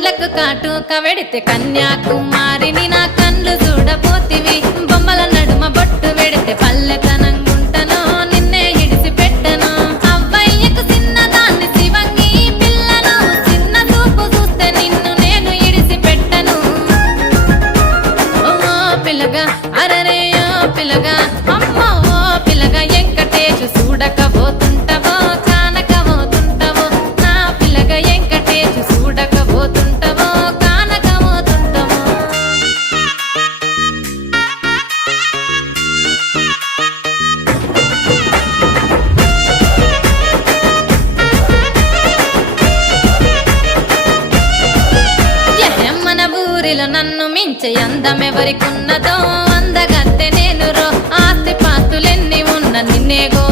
కండ్లకు కాటుక వెడితే కన్యాకుమారిని నా కండ్లు చూడపోతివి బొమ్మల నడుమ బొట్టు వెడితే పల్లెతనంగుంటను నిన్నే ఇడిసి పెట్టను అవ్వయ్యకు చిన్నదాన్ని శివంగి పిల్లను చిన్న చూపు చూస్తే నిన్ను నేను ఇడిసి పెట్టను ఓ పిల్లగా అరరే ఓ పిల్లగా అమ్మో ఓ పిల్లగా వెంకటేశు చూడకపోతుంటవో కానకపోతుంటవో నా పిల్లగా వెంకటేశు చూడకపోతుంటవో కానకపోతుంటవో మన ఊరిలో నన్ను మించే అందమెవరికున్నదో అందగత్తె నేను రో ఆస్తి పాస్తులెన్ని ఉన్న నిన్నే గో